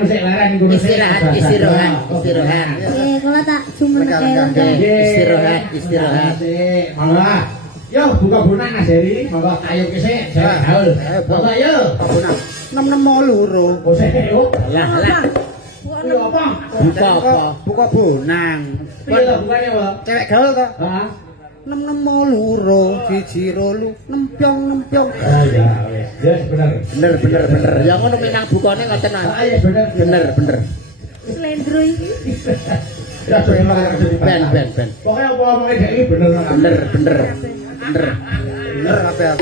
anu sik leren ngono sik. Istirahat. Kula tak jumeneng. Istirahat. Monggo. Yo buka bonan Mas Heri, monggo ayo ki sik, jare gaul. Monggo yo. Bonan. 662. Oh sik yo. Lah. Yo apa? Buka bonang. Piye to bukane, Pak? Cewek gaul to? Heeh. 662 siji rolu nempyong. Oh iya, wis. Yes, bener. Ya ngono minang bukane ngoten ae. Ah, iya bener. Slendro iki. Ya Ben. Pokoknya apa-apa dhek iki bener. Bener kabeh.